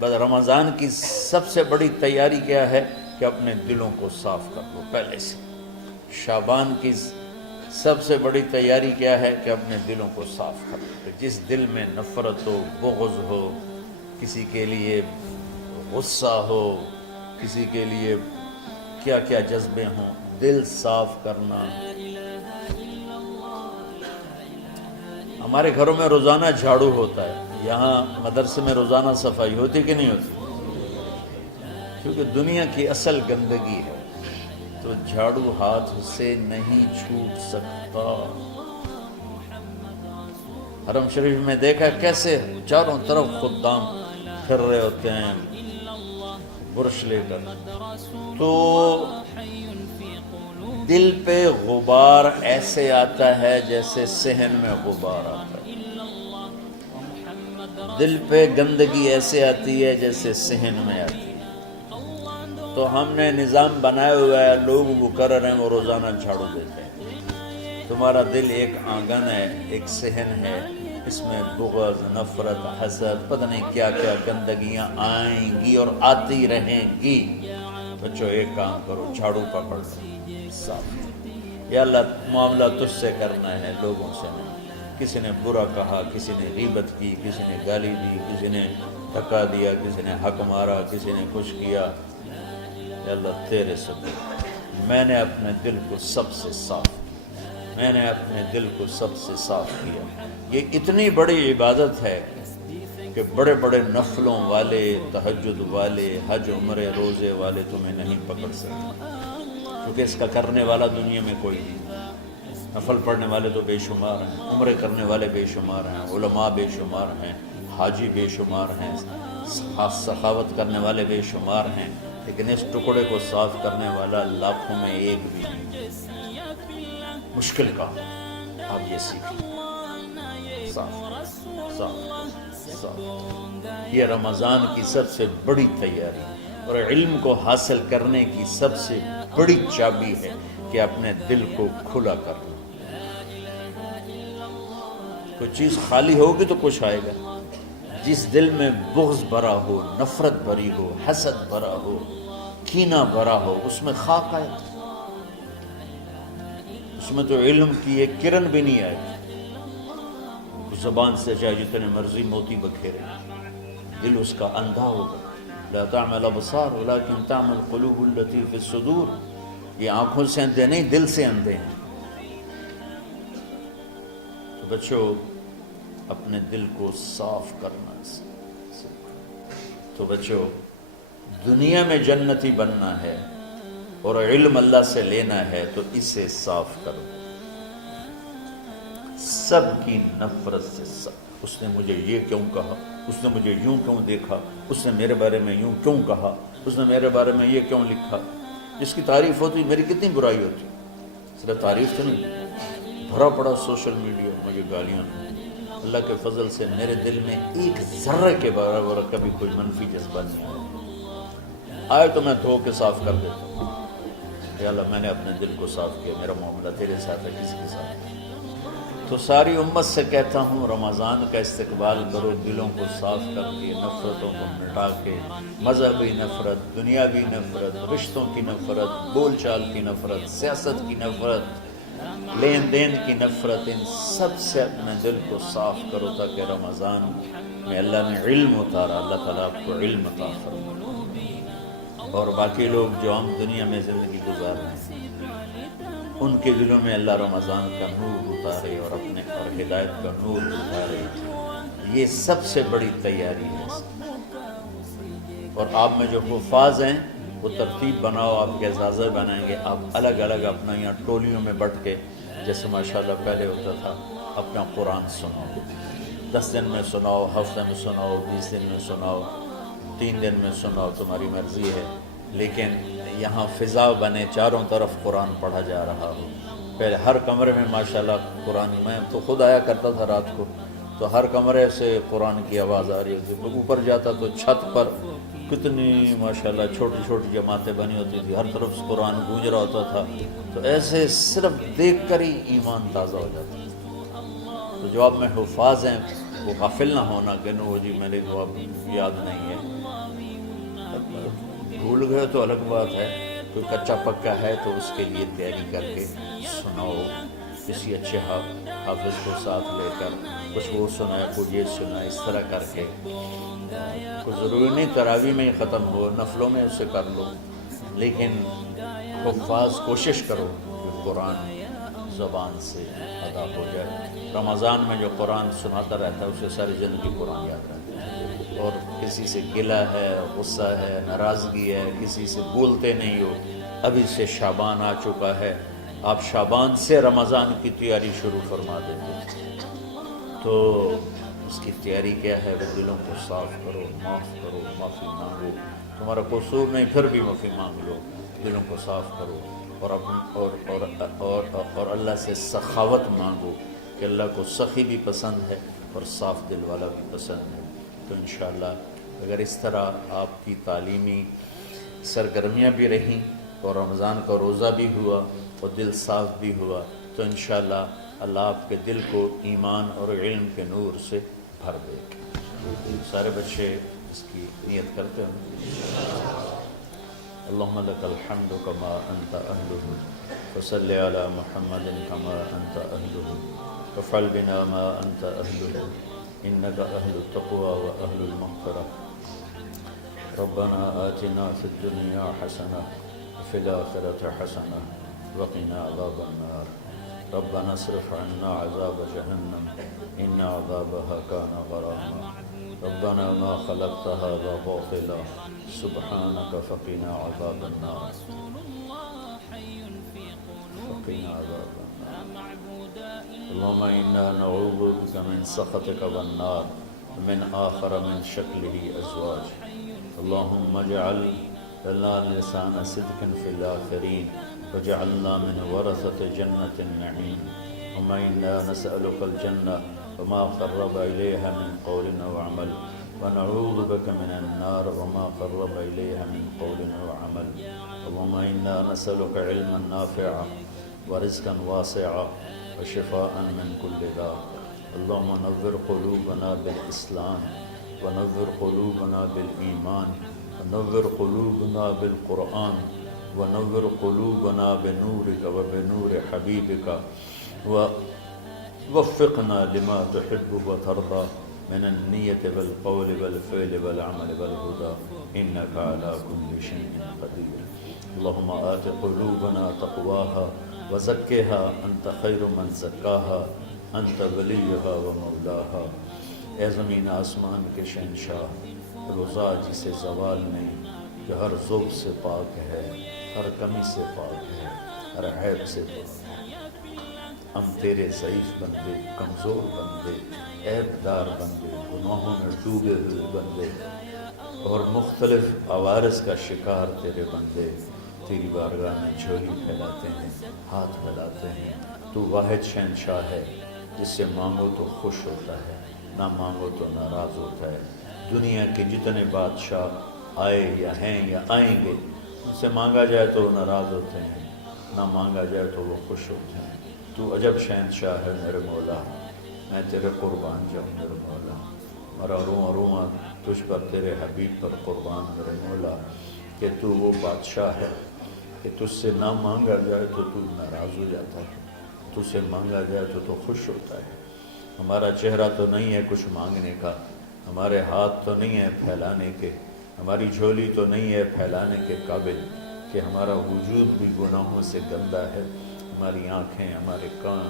بس رمضان کی سب سے بڑی تیاری کیا ہے کہ اپنے دلوں کو صاف کر لو پہلے سے۔ شعبان کی سب سے بڑی تیاری کیا ہے کہ اپنے دلوں کو صاف کر لو۔ جس دل میں نفرت ہو، بغض ہو، کسی کے لیے غصہ ہو، کسی کے لیے کیا کیا جذبے ہوں، دل صاف کرنا۔ ہمارے گھروں میں روزانہ جھاڑو ہوتا ہے، یہاں مدرسے میں روزانہ صفائی ہوتی کہ نہیں ہوتی؟ کیونکہ دنیا کی اصل گندگی ہے تو جھاڑو ہاتھ سے نہیں چھوٹ سکتا۔ حرم شریف میں دیکھا کیسے چاروں طرف خدام پھر رہے ہوتے ہیں برش لے کر، تو دل پہ غبار ایسے آتا ہے جیسے صحن میں غبار آتا ہے، دل پہ گندگی ایسے آتی ہے جیسے صحن میں آتی ہے۔ تو ہم نے نظام بنایا ہوا ہے، لوگ وہ کر رہے ہیں، وہ روزانہ جھاڑو دیتے ہیں۔ تمہارا دل ایک آنگن ہے، ایک صحن ہے، اس میں بغض، نفرت، حسد، پتہ نہیں کیا کیا گندگیاں آئیں گی اور آتی رہیں گی۔ بچوں ایک کام کرو، جھاڑو پکڑ لو، صاف۔ یا اللہ معاملہ تجھ سے کرنا ہے، لوگوں سے نہیں۔ کسی نے برا کہا، کسی نے غیبت کی، کسی نے گالی دی، کسی نے دھکا دیا، کسی نے حق مارا، کسی نے کچھ کیا، یا اللہ تیرے سبب میں نے اپنے دل کو سب سے صاف کیا، میں نے اپنے دل کو سب سے صاف کیا۔ یہ اتنی بڑی عبادت ہے کہ بڑے بڑے نفلوں والے، تہجد والے، حج عمرے روزے والے تمہیں نہیں پکڑ سکتے، کیونکہ اس کا کرنے والا دنیا میں کوئی نہیں۔ نفل پڑھنے والے تو بے شمار ہیں، عمرے کرنے والے بے شمار ہیں، علماء بے شمار ہیں، حاجی بے شمار ہیں، سخاوت کرنے والے بے شمار ہیں، لیکن اس ٹکڑے کو صاف کرنے والا لاکھوں میں ایک بھی نہیں۔ مشکل کام، آپ یہ سیکھیں، صاف صاف صاف۔ یہ رمضان کی سب سے بڑی تیاری اور علم کو حاصل کرنے کی سب سے بڑی چابی ہے کہ اپنے دل کو کھلا کر لو۔ کوئی چیز خالی ہوگی تو کچھ آئے گا۔ جس دل میں بغض بھرا ہو، نفرت بھری ہو، حسد بھرا ہو، کینہ بھرا ہو، اس میں خاک آئے، اس میں تو علم کی ایک کرن بھی نہیں آئے گی۔ زبان سے چاہے جتنے مرضی موتی بکھیرے، دل اس کا اندھا ہوگا۔ لا تعمل ابصار ولكن تعمل قلوب التي في الصدور۔ یہ آنکھوں سے اندھے نہیں، دل سے اندھے ہیں۔ تو بچوں اپنے دل کو صاف کرنا تو بچوں دنیا میں جنتی بننا ہے اور علم اللہ سے لینا ہے تو اسے صاف کرو۔ سب کی نفرت سے سب، اس نے مجھے یہ کیوں کہا، اس نے مجھے یوں کیوں دیکھا، اس نے میرے بارے میں یوں کیوں کہا، اس نے میرے بارے میں یہ کیوں لکھا۔ جس کی تعریف ہوتی میری کتنی برائی ہوتی، صرف تعریف تو نہیں، بھرا پڑا سوشل میڈیا مجھے گالیاں۔ اللہ کے فضل سے میرے دل میں ایک ذرے کے برابر کبھی کوئی منفی جذبہ نہیں آیا، آئے تو میں دھو کے صاف کر دیتا ہوں۔ یا اللہ میں نے اپنے دل کو صاف کیا، میرا معاملہ تیرے ساتھ ہے، کسی کے ساتھ ہے۔ تو ساری امت سے کہتا ہوں رمضان کا استقبال کرو، دلوں کو صاف کر کے، نفرتوں کو مٹا کے، مذہبی نفرت، دنیاوی نفرت، رشتوں کی نفرت، بول چال کی نفرت، سیاست کی نفرت، لین دین کی نفرت، ان سب سے اپنے دل کو صاف کرو تاکہ رمضان میں اللہ نے علم اتارا، اللہ تعالیٰ آپ کو علم عطا فرمائے، اور باقی لوگ جو ہم دنیا میں زندگی گزار رہے ہیں ان کے دلوں میں اللہ رمضان کا نور اتارے اور اپنے اور ہدایت کا نور اتارے۔ یہ سب سے بڑی تیاری ہے۔ اور آپ میں جو حفاظ ہیں وہ ترتیب بناؤ، آپ کے اعزازہ بنائیں گے، آپ الگ الگ اپنا یہاں ٹولیوں میں بٹ کے، جیسے ماشاءاللہ پہلے ہوتا تھا، اپنا قرآن سناؤ، 10 دن میں سناؤ، ہفتے میں سناؤ، 20 دن میں سناؤ، 3 دن میں سناؤ، تمہاری مرضی ہے، لیکن یہاں فضا بنے، چاروں طرف قرآن پڑھا جا رہا ہو۔ پہلے ہر کمرے میں ماشاءاللہ قرآن، میں تو خود آیا کرتا تھا رات کو، تو ہر کمرے سے قرآن کی آواز آ رہی ہوتی، اوپر جاتا تو چھت پر کتنی ماشاءاللہ چھوٹی چھوٹی جماعتیں بنی ہوتی تھی، ہر طرف سے قرآن گونج رہا ہوتا تھا، تو ایسے صرف دیکھ کر ہی ایمان تازہ ہو جاتا ہے۔ تو جو آپ میں حفاظ ہیں وہ غافل نہ ہونا کہ نو جی میرے کو اب یاد نہیں ہے، بھول گئے تو الگ بات ہے، کوئی کچا پکا ہے تو اس کے لیے تیاری کر کے سناؤ، کسی اچھے حافظ کو ساتھ لے کر کچھ وہ سنائے، کوئی یہ سنائے، اس طرح کر کے. کوئی ضروری نہیں تراویح میں ہی ختم ہو، نفلوں میں اسے کر لو، لیکن حفاظ کوشش کرو کہ قرآن زبان سے ادا ہو جائے. رمضان میں جو قرآن سناتا رہتا ہے اسے ساری زندگی قرآن یاد رہتا ہے. اور کسی سے گلہ ہے، غصہ ہے، ناراضگی ہے، کسی سے بولتے نہیں ہو. ابھی سے شعبان آ چکا ہے، آپ شعبان سے رمضان کی تیاری شروع فرما دیتے. تو اس کی تیاری کیا ہے؟ وہ دلوں کو صاف کرو، معاف کرو، معافی مانگو. تمہارا قصور نہیں پھر بھی معافی مانگ لو، دلوں کو صاف کرو. اور اللہ سے سخاوت مانگو کہ اللہ کو سخی بھی پسند ہے اور صاف دل والا بھی پسند ہے. تو انشاءاللہ اگر اس طرح آپ کی تعلیمی سرگرمیاں بھی رہیں اور رمضان کا روزہ بھی ہوا اور دل صاف بھی ہوا، تو انشاءاللہ اللہ آپ کے دل کو ایمان اور علم کے نور سے بھر دے. سارے بچے اس کی نیت کرتے ہیں. اللہم لک الحمد کما انت اہلہ فصل علی محمد کما انت اہلہ وفعل بنا ما انت اہلہ انک اہل التقوی و اہل المغفرہ. ربنا آتنا فی الدنیا حسنہ وفی الآخرۃ حسنہ وقنا عذاب النار. ربنا اصرف عنا عذاب جہنم ان عذابها كان غراما. ربنا ما خلقت هذا باطلا سبحانك فقنا عذاب النار. فقنا عذاب النار. اللهم إنا نعوذ بك من سخطك والنار ومن آخر من شكله أزواج. اللهم اجعل لنا لسان صدق في الآخرين وجعلنا من ورثة جنة النعيم. اللهم إنا نسألك الجنة وما قرب إليها من قول وعمل ونعوذ بك من النار وما قرب إليها من قول وعمل. اللهم إنا نسألك علما نافعا ورزقا واسعا وشفاء من كل داء. اللهم نور قلوبنا بالإسلام ونور قلوبنا بالإيمان ونور قلوبنا بالقرآن ونور قلوبنا بنورك وبنور حبيبك ووفقنا لما تحب وترضى من النية والقول والفعل والعمل والهدى إنك على كل شيء قدير. اللهم آت قلوبنا تقواها وزكها أنت خير من زكاها أنت وليها ومولاها. اے زمین آسمان کے شہنشاہ، روزہ جسے زوال نہیں، جو ہر ذوق سے پاک ہے، ہر کمی سے پاک ہے، ہر عیب سے پاک ہے. ہم تیرے ضعیف بندے، کمزور بندے، عیب دار بندے، گناہوں میں ڈوبے ہوئے بندے اور مختلف عوارض کا شکار تیرے بندے تیری بارگاہ میں جھولی پھیلاتے ہیں، ہاتھ پھیلاتے ہیں. تو واحد شہنشاہ ہے جس سے مانگو تو خوش ہوتا ہے، نہ مانگو تو ناراض ہوتا ہے. دنیا کے جتنے بادشاہ آئے یا ہیں یا آئیں گے، ان سے مانگا جائے تو وہ ناراض ہوتے ہیں، نہ مانگا جائے تو وہ خوش ہوتے ہیں. تو عجب شہنشاہ ہے میرے مولا، میں تیرے قربان جاؤں میرے مولا. میرا رواں رواں تجھ پر، تیرے حبیب پر قربان میرے مولا، کہ تو وہ بادشاہ ہے کہ تجھ سے نہ مانگا جائے تو تو ناراض ہو جاتا ہے، تجھ سے مانگا جائے تو خوش ہوتا ہے. ہمارا چہرہ تو نہیں ہے کچھ مانگنے کا، ہمارے ہاتھ تو نہیں ہے پھیلانے کے، ہماری جھولی تو نہیں ہے پھیلانے کے قابل، کہ ہمارا وجود بھی گناہوں سے گندا ہے. ہماری آنکھیں، ہمارے کان،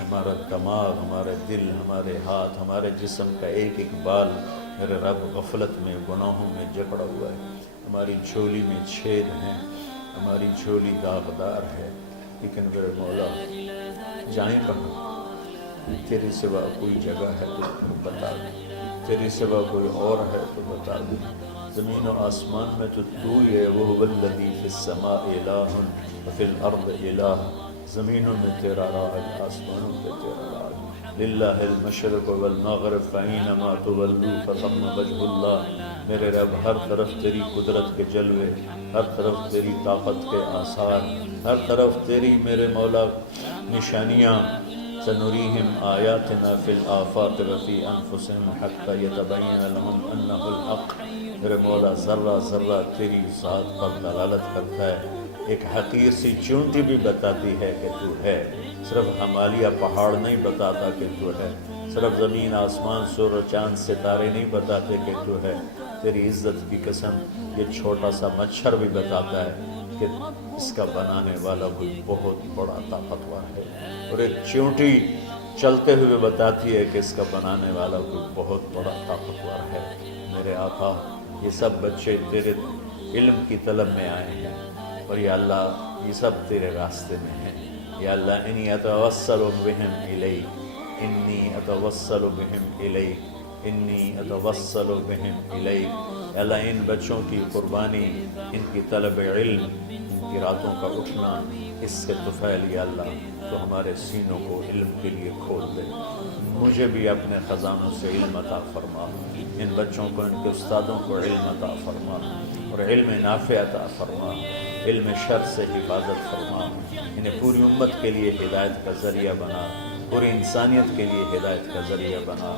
ہمارا دماغ، ہمارے دل، ہمارے ہاتھ، ہمارے جسم کا ایک ایک بال میرے رب غفلت میں، گناہوں میں جکڑا ہوا ہے. ہماری جھولی میں چھید ہیں، ہماری جھولی داغدار ہے. لیکن میرے مولا جائیں کہاں؟ تیرے سوا کوئی جگہ ہے تو بتا دے، تیرے سوا کوئی اور ہے تو بتا دے. زمین و آسمان میں تو ہی ہے. وَهُوَ الَّذِي فِي السَّمَاءِ إِلَٰهٌ وَفِي الْأَرْضِ إِلَٰهٌ. زمینوں میں تیرا راج، آسمانوں پہ تیرا راج. لِلَّهِ الْمَشْرِقُ وَالْمَغْرِبُ فَأَيْنَمَا تُوَلُّوا فَثَمَّ وَجْهُ اللَّهِ. میرے رب ہر طرف تیری قدرت کے جلوے، ہر طرف تیری طاقت کے آثار، ہر طرف تیری میرے مولا نشانیاں سنريهم آياتنا في الآفاق وفي أنفسهم حتى يتبين لهم أنه الحق. میرے مولا ذرہ ذرہ تیری ذات پر دلالت کرتا ہے، ایک حقیر سی چونٹی بھی بتاتی ہے کہ تو ہے. صرف ہمالیہ پہاڑ نہیں بتاتا کہ تو ہے، صرف زمین آسمان سور و چاند ستارے نہیں بتاتے کہ تو ہے. تیری عزت کی قسم یہ چھوٹا سا مچھر بھی بتاتا ہے کہ اس کا بنانے والا کوئی بہت بڑا طاقتور ہے. اور ایک چونٹی چلتے ہوئے بتاتی ہے کہ اس کا بنانے والا کوئی بہت بڑا طاقتور ہے. میرے آقا یہ سب بچے تیرے علم کی طلب میں آئے ہیں، اور یا اللہ یہ سب تیرے راستے میں ہیں. یا اللہ انی اتوسل بہم الیک، انی اتوسل بہم الیک، انی اتوسل بہم الیک. یا اللہ ان بچوں کی قربانی، ان کی طلب علم، ان کی راتوں کا اٹھنا، اس سے طفیل یا اللہ تو ہمارے سینوں کو علم کے لیے کھول دے. مجھے بھی اپنے خزانوں سے علم عطا فرما، ان بچوں کو، ان کے استادوں کو علم عطا فرما، اور علم نافع عطا فرما، علم شر سے حفاظت فرما. انہیں پوری امت کے لیے ہدایت کا ذریعہ بنا، پوری انسانیت کے لیے ہدایت کا ذریعہ بنا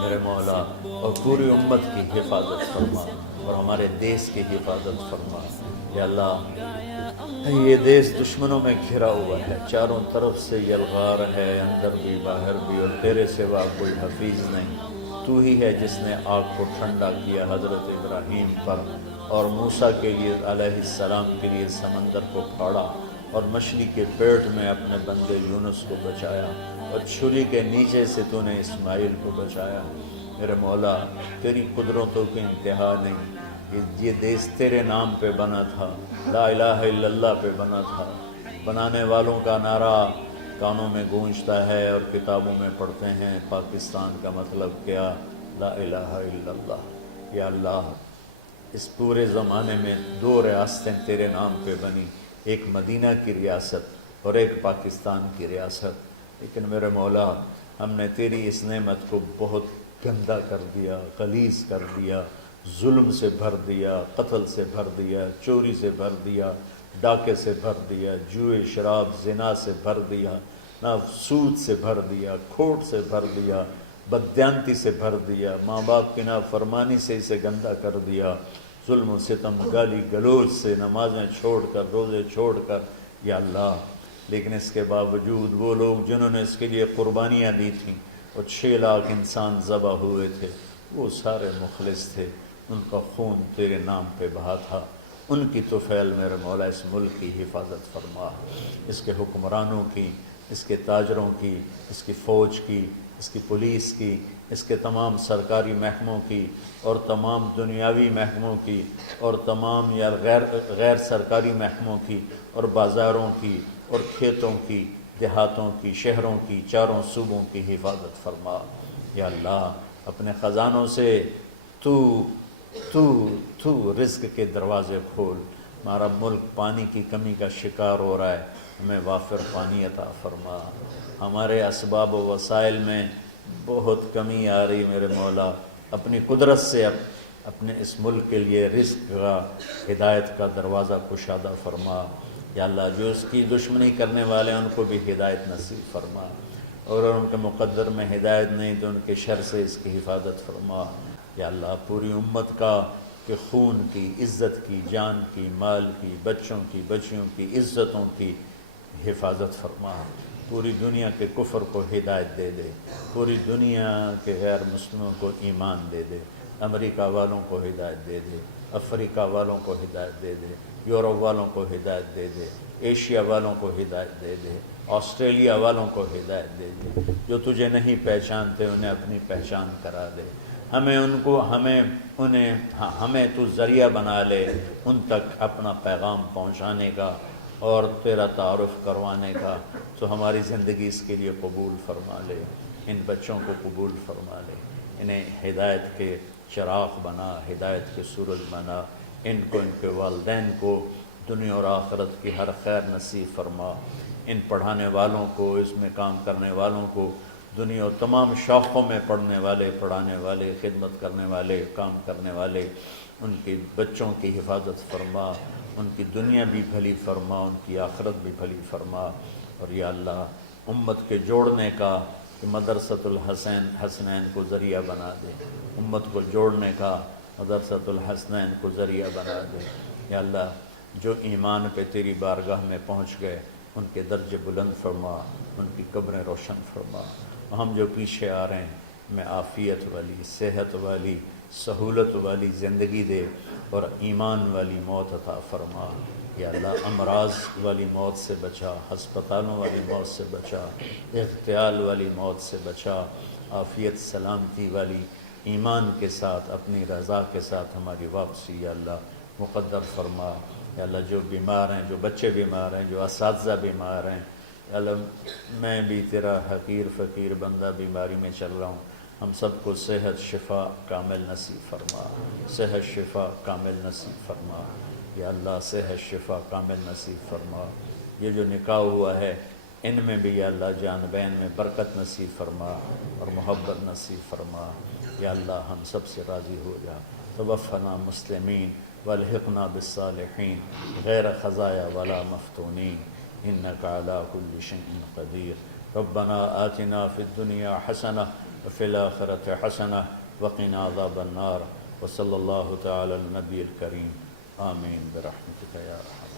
میرے مولا. اور پوری امت کی حفاظت فرما، اور ہمارے دیس کی حفاظت فرما. یا اللہ یہ دیس دشمنوں میں گھرا ہوا ہے، چاروں طرف سے یلغار ہے، اندر بھی باہر بھی، اور تیرے سوا کوئی حفیظ نہیں. تو ہی ہے جس نے آگ کو ٹھنڈا کیا حضرت ابراہیم پر، اور موسیٰ کے لیے علیہ السلام کے لیے سمندر کو پھاڑا، اور مچھلی کے پیٹ میں اپنے بندے یونس کو بچایا، اور چھری کے نیچے سے تو نے اسماعیل کو بچایا. میرے مولا تیری قدرتوں کی انتہا نہیں. یہ دیس تیرے نام پہ بنا تھا، لا الہ الا اللہ پہ بنا تھا. بنانے والوں کا نعرہ کانوں میں گونجتا ہے اور کتابوں میں پڑھتے ہیں، پاکستان کا مطلب کیا؟ لا الہ الا اللہ. یا اللہ اس پورے زمانے میں 2 ریاستیں تیرے نام پہ بنی، ایک مدینہ کی ریاست اور ایک پاکستان کی ریاست. لیکن میرے مولا ہم نے تیری اس نعمت کو بہت گندا کر دیا، غلیظ کر دیا، ظلم سے بھر دیا، قتل سے بھر دیا، چوری سے بھر دیا، ڈاکے سے بھر دیا، جوئے شراب زنا سے بھر دیا، نہ سود سے بھر دیا، کھوٹ سے بھر دیا، بددیانتی سے بھر دیا، ماں باپ کی نافرمانی سے اسے گندا کر دیا، ظلم و ستم، گالی گلوچ سے، نمازیں چھوڑ کر، روزے چھوڑ کر. یا اللہ لیکن اس کے باوجود وہ لوگ جنہوں نے اس کے لیے قربانیاں دی تھیں، اور 6 لاکھ انسان ذبح ہوئے تھے، وہ سارے مخلص تھے، ان کا خون تیرے نام پہ بہا تھا. ان کی طفیل میرے مولا اس ملک کی حفاظت فرما، اس کے حکمرانوں کی، اس کے تاجروں کی، اس کی فوج کی، اس کی پولیس کی، اس کے تمام سرکاری محکموں کی، اور تمام دنیاوی محکموں کی، اور تمام یا غیر سرکاری محکموں کی، اور بازاروں کی، اور کھیتوں کی، دیہاتوں کی، شہروں کی، چاروں صوبوں کی حفاظت فرما. یا اللہ اپنے خزانوں سے تو رزق کے دروازے کھول. ہمارا ملک پانی کی کمی کا شکار ہو رہا ہے، ہمیں وافر پانی عطا فرما. ہمارے اسباب و وسائل میں بہت کمی آ رہی میرے مولا، اپنی قدرت سے اپنے اس ملک کے لیے رزق کا، ہدایت کا دروازہ کشادہ فرما. یا اللہ جو اس کی دشمنی کرنے والے ہیں ان کو بھی ہدایت نصیب فرما، اور ان کے مقدر میں ہدایت نہیں تو ان کے شر سے اس کی حفاظت فرما. یا اللہ پوری امت کا کہ خون کی، عزت کی، جان کی، مال کی، بچوں کی، بچیوں کی، عزتوں کی حفاظت فرما. پوری دنیا کے کفر کو ہدایت دے دے، پوری دنیا کے غیر مسلموں کو ایمان دے دے، امریکہ والوں کو ہدایت دے دے، افریقہ والوں کو ہدایت دے دے، یورپ والوں کو ہدایت دے دے، ایشیا والوں کو ہدایت دے دے، آسٹریلیا والوں کو ہدایت دے دے. جو تجھے نہیں پہچانتے انہیں اپنی پہچان کرا دے. ہمیں تو ذریعہ بنا لے ان تک اپنا پیغام پہنچانے کا اور تیرا تعارف کروانے کا. تو ہماری زندگی اس کے لیے قبول فرما لے. ان بچوں کو قبول فرما لے، انہیں ہدایت کے چراغ بنا، ہدایت کے سورج بنا. ان کو، ان کے والدین کو دنیا اور آخرت کی ہر خیر نصیب فرما. ان پڑھانے والوں کو، اس میں کام کرنے والوں کو، دنیا اور تمام شاخوں میں پڑھنے والے، پڑھانے والے، خدمت کرنے والے، کام کرنے والے، ان کے بچوں کی حفاظت فرما. ان کی دنیا بھی بھلی فرما، ان کی آخرت بھی بھلی فرما. اور یا اللہ امت کے جوڑنے کا کہ مدرسۃ حسنین کو ذریعہ بنا دے، امت کو جوڑنے کا مدرسۃ الحسنین کو ذریعہ بنا دے۔ یا اللہ جو ایمان پہ تیری بارگاہ میں پہنچ گئے ان کے درجے بلند فرما، ان کی قبریں روشن فرما۔ ہم جو پیچھے آ رہے ہیں میں عافیت والی، صحت والی، سہولت والی زندگی دے اور ایمان والی موت عطا فرما۔ یا اللہ امراض والی موت سے بچا، ہسپتالوں والی موت سے بچا، اغتیال والی موت سے بچا، عافیت سلامتی والی ایمان کے ساتھ اپنی رضا کے ساتھ ہماری واپسی یا اللہ مقدر فرما۔ یا اللہ جو بیمار ہیں، جو بچے بیمار ہیں، جو اساتذہ بیمار ہیں، یا اللہ میں بھی تیرا حقیر فقیر بندہ بیماری میں چل رہا ہوں، ہم سب کو صحت شفا کامل نصیب فرما، صحت شفا کامل نصیب فرما۔ یا اللہ صحت شفا کامل نصیب فرما۔ یہ جو نکاح ہوا ہے ان میں بھی یا اللہ جان بین میں برکت نصیب فرما اور محبت نصیب فرما۔ یا اللہ ہم سب سے راضی ہو جا۔ توفنا مسلمین والحقنا بالصالحین غیر خزایا ولا مفتونین انک علی کل شیء قدیر۔ ربنا آتنا فی الدنیا حسنہ وفی الآخرۃ حسنہ وقنا عذاب النار۔ وصلی اللہ تعالی علی النبی الکریم آمین برحمتک یا ارحم۔